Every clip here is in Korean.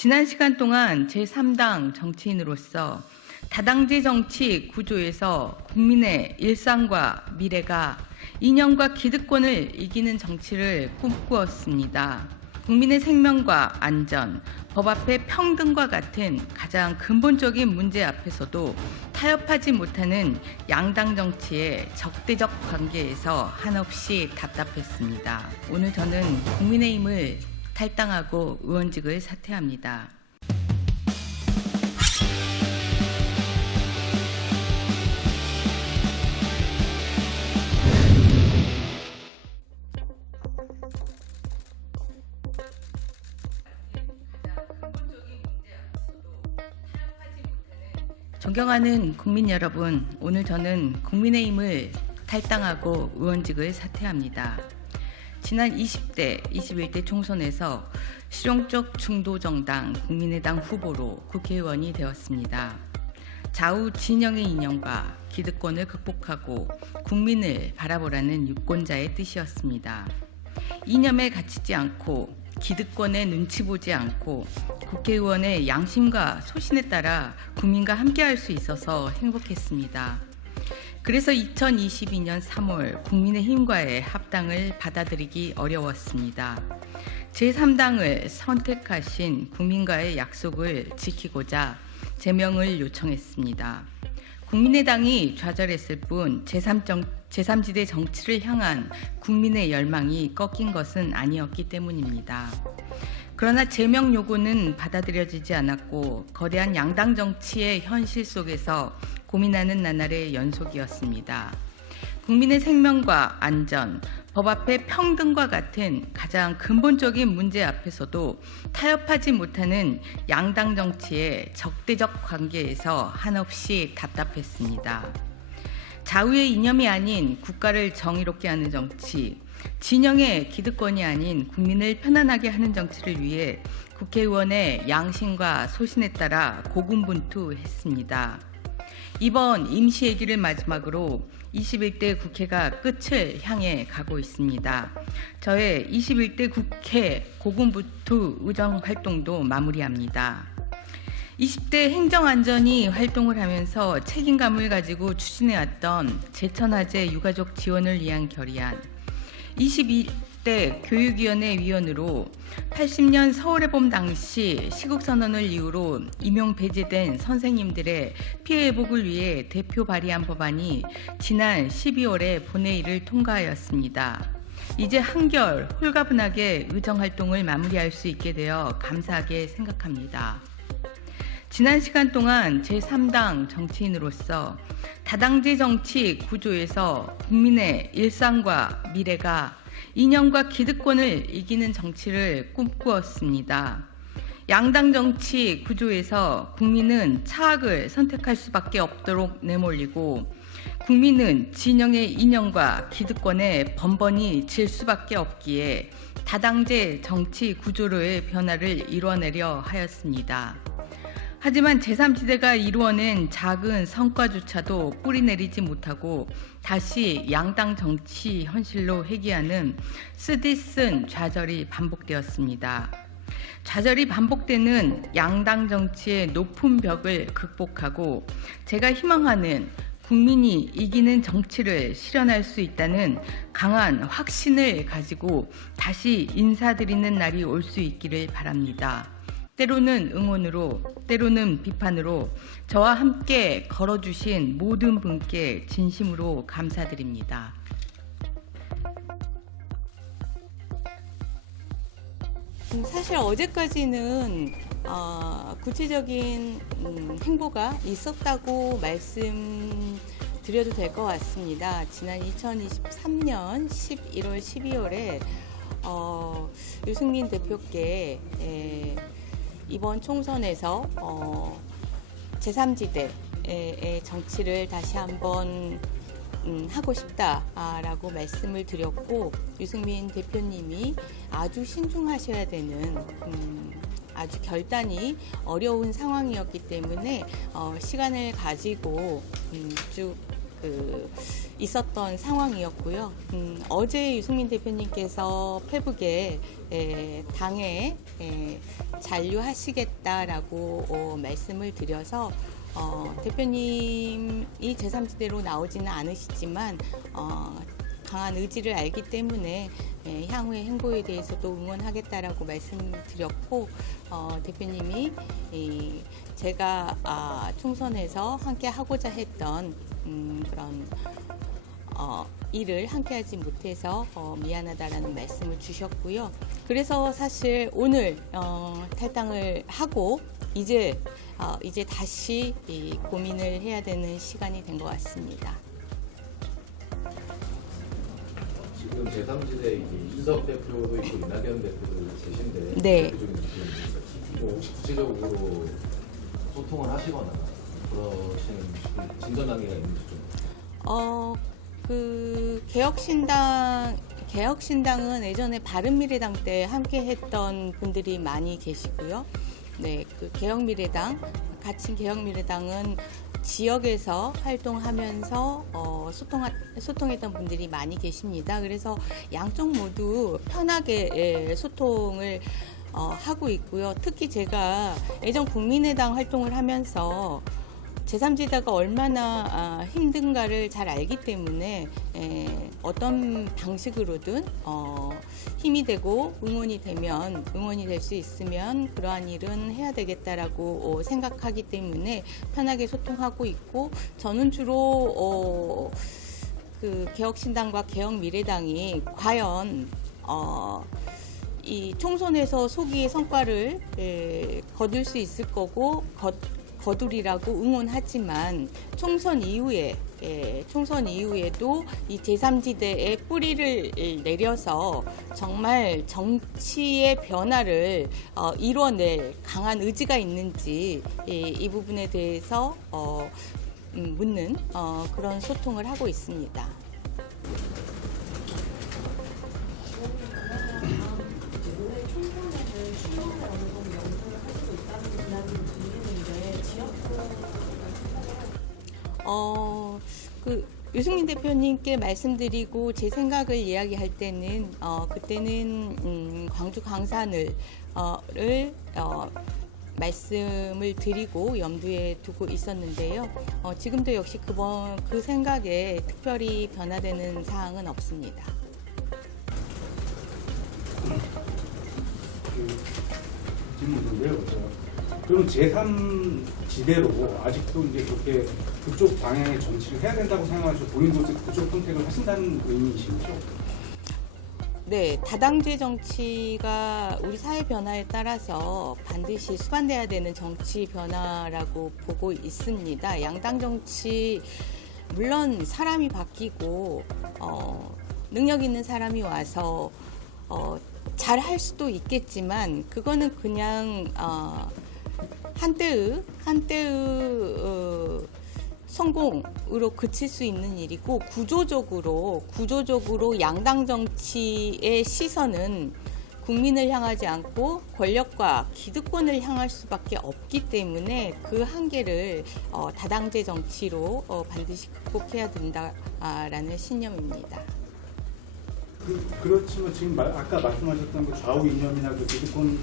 지난 시간 동안 제3당 정치인으로서 다당제 정치 구조에서 국민의 일상과 미래가 이념과 기득권을 이기는 정치를 꿈꾸었습니다. 국민의 생명과 안전, 법 앞의 평등과 같은 가장 근본적인 문제 앞에서도 타협하지 못하는 양당 정치의 적대적 관계에서 한없이 답답했습니다. 오늘 저는 국민의힘을 탈당하고 의원직을 사퇴합니다. 존경하는 국민 여러분, 오늘 저는 국민의힘을 탈당하고 의원직을 사퇴합니다. 지난 20대, 21대 총선에서 실용적 중도정당 국민의당 후보로 국회의원이 되었습니다. 좌우 진영의 이념과 기득권을 극복하고 국민을 바라보라는 유권자의 뜻이었습니다. 이념에 갇히지 않고 기득권에 눈치 보지 않고 국회의원의 양심과 소신에 따라 국민과 함께할 수 있어서 행복했습니다. 그래서 2022년 3월 국민의힘과의 합당을 받아들이기 어려웠습니다. 제3당을 선택하신 국민과의 약속을 지키고자 제명을 요청했습니다. 국민의당이 좌절했을 뿐 제3지대 정치를 향한 국민의 열망이 꺾인 것은 아니었기 때문입니다. 그러나 제명 요구는 받아들여지지 않았고 거대한 양당 정치의 현실 속에서 고민하는 나날의 연속이었습니다. 국민의 생명과 안전, 법 앞의 평등과 같은 가장 근본적인 문제 앞에서도 타협하지 못하는 양당 정치의 적대적 관계에서 한없이 답답했습니다. 좌우의 이념이 아닌 국가를 정의롭게 하는 정치, 진영의 기득권이 아닌 국민을 편안하게 하는 정치를 위해 국회의원의 양심과 소신에 따라 고군분투했습니다. 이번 임시회기를 마지막으로 21대 국회가 끝을 향해 가고 있습니다. 저의 21대 국회 고군분투 의정 활동도 마무리합니다. 20대 행정안전위 활동을 하면서 책임감을 가지고 추진해왔던 제천화재 유가족 지원을 위한 결의안, 22대 교육위원회 위원으로 80년 서울해봄 당시 시국선언을 이유로 임용 배제된 선생님들의 피해 회복을 위해 대표 발의한 법안이 지난 12월에 본회의를 통과하였습니다. 이제 한결 홀가분하게 의정활동을 마무리할 수 있게 되어 감사하게 생각합니다. 지난 시간 동안 제3당 정치인으로서 다당제 정치 구조에서 국민의 일상과 미래가 이념과 기득권을 이기는 정치를 꿈꾸었습니다. 양당 정치 구조에서 국민은 차악을 선택할 수밖에 없도록 내몰리고 국민은 진영의 이념과 기득권에 번번이 질 수밖에 없기에 다당제 정치 구조로의 변화를 이뤄내려 하였습니다. 하지만 제3지대가 이루어낸 작은 성과조차도 뿌리내리지 못하고 다시 양당 정치 현실로 회귀하는 쓰디쓴 좌절이 반복되었습니다. 좌절이 반복되는 양당 정치의 높은 벽을 극복하고 제가 희망하는 국민이 이기는 정치를 실현할 수 있다는 강한 확신을 가지고 다시 인사드리는 날이 올 수 있기를 바랍니다. 때로는 응원으로, 때로는 비판으로 저와 함께 걸어주신 모든 분께 진심으로 감사드립니다. 사실 어제까지는 구체적인 행보가 있었다고 말씀드려도 될 것 같습니다. 지난 2023년 11월, 12월에 유승민 대표께 이번 총선에서 제3지대의 정치를 다시 한번 하고 싶다라고 말씀을 드렸고 유승민 대표님이 아주 신중하셔야 되는 아주 결단이 어려운 상황이었기 때문에 시간을 가지고 쭉 있었던 상황이었고요. 어제 유승민 대표님께서 페북에 당의 잔류하시겠다라고 말씀을 드려서 대표님이 제3지대로 나오지는 않으시지만 강한 의지를 알기 때문에 향후의 행보에 대해서도 응원하겠다라고 말씀드렸고 대표님이 제가 총선에서 함께 하고자 했던 그런 일을 함께하지 못해서 미안하다라는 말씀을 주셨고요. 그래서 사실 오늘 탈당을 하고 이제 다시 고민을 해야 되는 시간이 된 것 같습니다. 지금 제3지대 이준석 대표도 있고 이낙연 대표도 계신데 네. 혹시 구체적으로 소통을 하시거나 그러시는 진전 단계가 있는지 좀. 그 개혁신당은 예전에 바른미래당 때 함께 했던 분들이 많이 계시고요. 네, 그 같은 개혁미래당은 지역에서 활동하면서 소통했던 분들이 많이 계십니다. 그래서 양쪽 모두 편하게 소통을 하고 있고요. 특히 제가 예전 국민의당 활동을 하면서 제3지대가 얼마나 힘든가를 잘 알기 때문에 어떤 방식으로든 힘이 되고 응원이 될 수 있으면 그러한 일은 해야 되겠다라고 생각하기 때문에 편하게 소통하고 있고 저는 주로 그 개혁신당과 개혁미래당이 과연 이 총선에서 소기의 성과를 거둘 수 있을 거고 거두리라고 응원하지만 총선 이후에도 이 제3지대의 뿌리를 내려서 정말 정치의 변화를 이뤄낼 강한 의지가 있는지 이 부분에 대해서 묻는 그런 소통을 하고 있습니다. 유승민 대표님께 말씀드리고 제 생각을 이야기할 때는 그때는 광주 광산을 말씀을 드리고 염두에 두고 있었는데요. 지금도 역시 그 생각에 특별히 변화되는 사항은 없습니다. 질문인데요. 그럼 제3지대로 아직도 이제 그렇게 그쪽 방향의 정치를 해야 된다고 생각하셔서 본인도 그쪽 선택을 하신다는 의미이시죠? 네, 다당제 정치가 우리 사회 변화에 따라서 반드시 수반돼야 되는 정치 변화라고 보고 있습니다. 양당 정치 물론 사람이 바뀌고 능력 있는 사람이 와서 잘 할 수도 있겠지만 그거는 그냥 한때의 성공으로 그칠 수 있는 일이고 구조적으로 양당 정치의 시선은 국민을 향하지 않고 권력과 기득권을 향할 수밖에 없기 때문에 그 한계를 다당제 정치로 반드시 극복해야 된다라는 신념입니다. 그렇지만 지금 아까 말씀하셨던 그 좌우 이념이나 그 기득권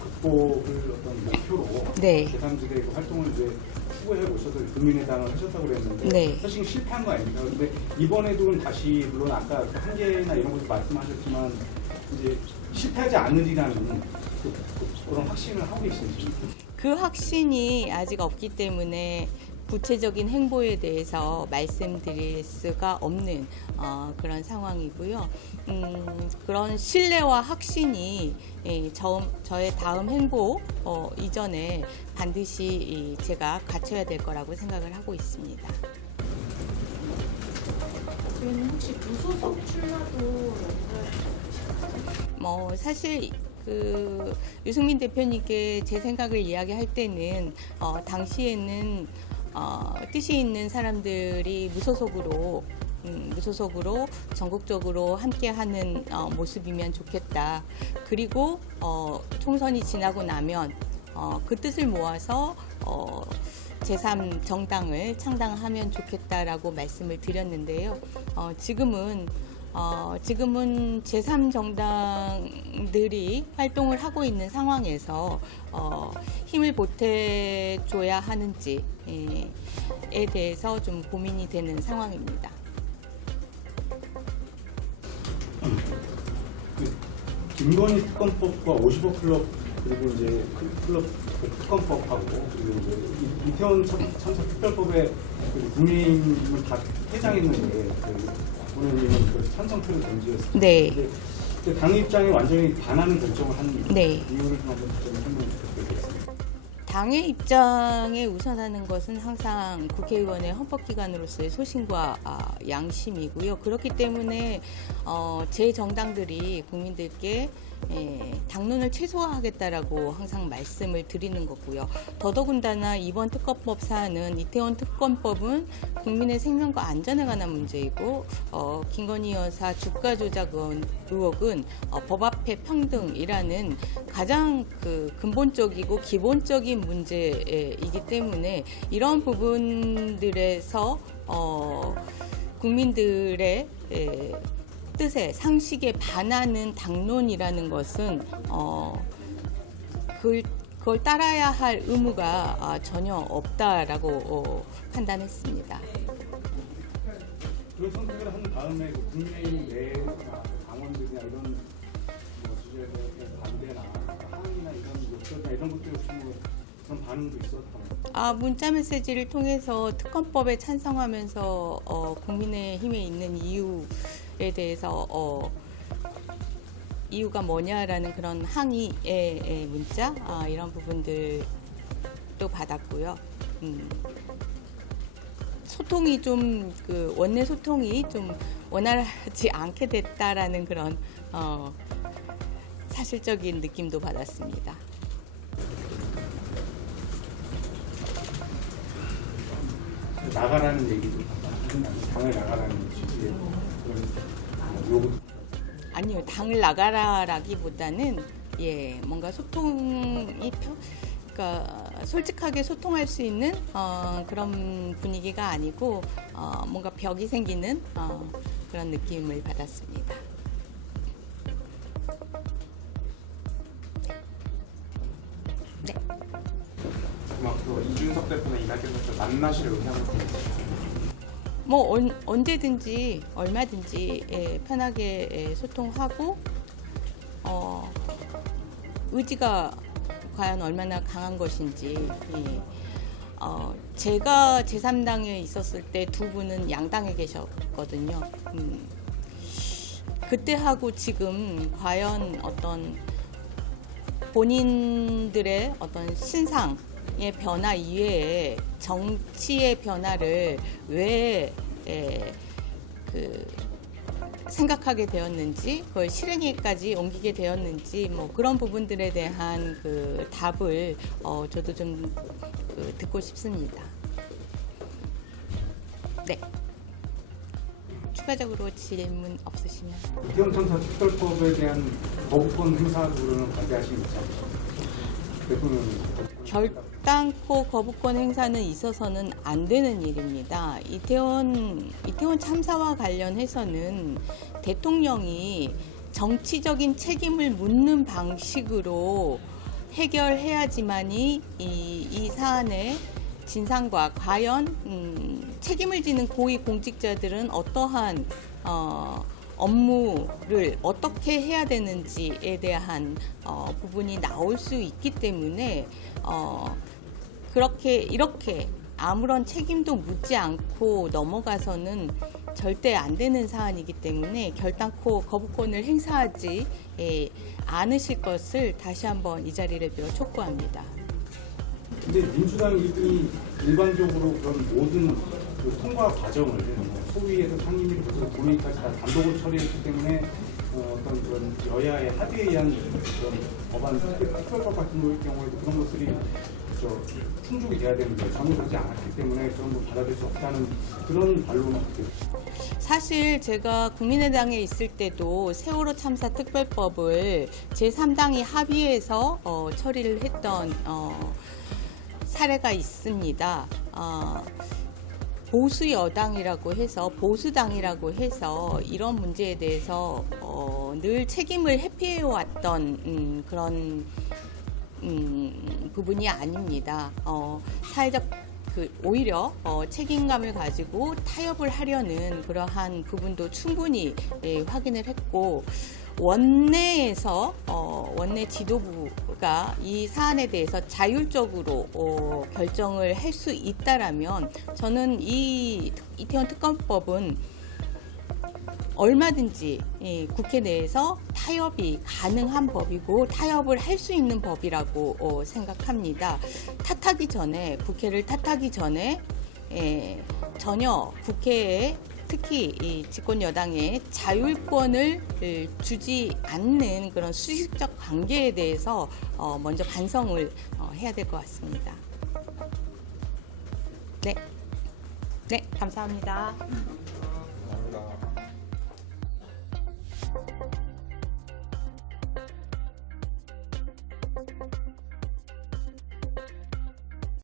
극복을 어떤 목표로 네. 제3지대 활동을 이제 추구해 오셔서 국민의당을 하셨다고 그랬는데 네. 사실 실패한 거 아닙니까? 근데 이번에도 다시 물론 아까 그 한계나 이런 것도 말씀하셨지만 이제 실패하지 않으리라는 그런 확신을 하고 계신지. 그 확신이 아직 없기 때문에 구체적인 행보에 대해서 말씀드릴 수가 없는 그런 상황이고요. 그런 신뢰와 확신이 저의 다음 행보 이전에 반드시 제가 갖춰야 될 거라고 생각을 하고 있습니다. 그러면 혹시 무소속 출마도 사실 그 유승민 대표님께 제 생각을 이야기할 때는 당시에는 뜻이 있는 사람들이 무소속으로 전국적으로 함께하는 모습이면 좋겠다. 그리고 총선이 지나고 나면 그 뜻을 모아서 제3 정당을 창당하면 좋겠다라고 말씀을 드렸는데요. 지금은 지금은 제3정당들이 활동을 하고 있는 상황에서 힘을 보태줘야 하는지에 대해서 좀 고민이 되는 상황입니다. 김건희 특검법과 50억 클럽 그리고 이제 클럽 특검법하고 그리고 이제 이태원 참사 특별법에 국민의힘을 다 퇴장했는데 국민의힘은 그 찬성표를 던지었습니다. 네. 근데 당 입장에 완전히 반하는 결정을 한 네. 이유를 좀 한번 설명 부탁드리겠습니다. 당의 입장에 우선하는 것은 항상 국회의원의 헌법기관으로서의 소신과 양심이고요. 그렇기 때문에 제 정당들이 국민들께 당론을 최소화하겠다라고 항상 말씀을 드리는 거고요. 더더군다나 이번 특검법 사안은 이태원 특검법은 국민의 생명과 안전에 관한 문제이고 김건희 여사 주가 조작 의혹은 법 앞에 평등이라는 가장 근본적이고 기본적인 문제이기 때문에 이런 부분들에서 국민들의 뜻에 상식에 반하는 당론이라는 것은 그걸 따라야 할 의무가 전혀 없다라고 판단했습니다. 그런 선택을 한 다음에 국민의힘 내 당원들이나 이런 주제에 대해 반대나 항의나 이런 욕설이나 이런 것들 혹시 그런 반응도 있었나요? 문자 메시지를 통해서 특검법에 찬성하면서 국민의힘에 있는 이유에 대해서 이유가 뭐냐라는 그런 항의의 문자 이런 부분들도 받았고요. 소통이 좀 원내 소통이 좀 원활하지 않게 됐다라는 그런 사실적인 느낌도 받았습니다. 나가라는 얘기도 당을 나가라는 취지의 그런 요구. 아니요, 당을 나가라라기보다는 뭔가 소통이 그러니까 솔직하게 소통할 수 있는 그런 분위기가 아니고 뭔가 벽이 생기는 그런 느낌을 받았습니다. 네. 앞으로 이준석 대표나 이낙연 대표 만나실 의향은 뭐 언제든지 얼마든지 편하게 소통하고 의지가 과연 얼마나 강한 것인지 제가 제3당에 있었을 때 두 분은 양당에 계셨거든요. 그때하고 지금 과연 어떤 본인들의 어떤 신상의 변화 이외에 정치의 변화를 왜 생각하게 되었는지 그걸 실행에까지 옮기게 되었는지 뭐 그런 부분들에 대한 답을 저도 좀 듣고 싶습니다. 네. 추가적으로 질문 없으시면. 이태원 참사 특별법에 대한 거부권 행사로는 반대하시는 거죠? 대통령이. 결단코 거부권 행사는 있어서는 안 되는 일입니다. 이태원 참사와 관련해서는 대통령이 정치적인 책임을 묻는 방식으로 해결해야지만이 이 사안의 진상과 과연 책임을 지는 고위 공직자들은 어떠한 업무를 어떻게 해야 되는지에 대한 부분이 나올 수 있기 때문에 이렇게 아무런 책임도 묻지 않고 넘어가서는 절대 안 되는 사안이기 때문에 결단코 거부권을 행사하지 않으실 것을 다시 한번 이 자리를 빌어 촉구합니다. 근데 민주당이 일반적으로 그런 모든 통과 과정을 소위에서 상임위로부터 본회의까지 다 단독으로 처리했기 때문에 어떤 그런 여야의 합의에 의한 그런 법안 특별법 같은 경우에도 그런 것들이 충족이 돼야 되는데 전혀 그렇지 않았기 때문에 그런 걸 받아들일 수 없다는 그런 반론은 어때요? 사실 제가 국민의당에 있을 때도 세월호 참사 특별법을 제3당이 합의해서 처리를 했던 사례가 있습니다. 보수 여당이라고 해서 보수당이라고 해서 이런 문제에 대해서 늘 책임을 회피해 왔던 그런 부분이 아닙니다. 사회적 오히려 책임감을 가지고 타협을 하려는 그러한 부분도 충분히 확인을 했고 원내에서 원내 지도부가 이 사안에 대해서 자율적으로 결정을 할 수 있다라면 저는 이 이태원 특검법은 얼마든지 국회 내에서 타협이 가능한 법이고 타협을 할 수 있는 법이라고 생각합니다. 국회를 탓하기 전에 전혀 국회에 특히 이 집권 여당에 자율권을 주지 않는 그런 수식적 관계에 대해서 먼저 반성을 해야 될 것 같습니다. 네, 감사합니다.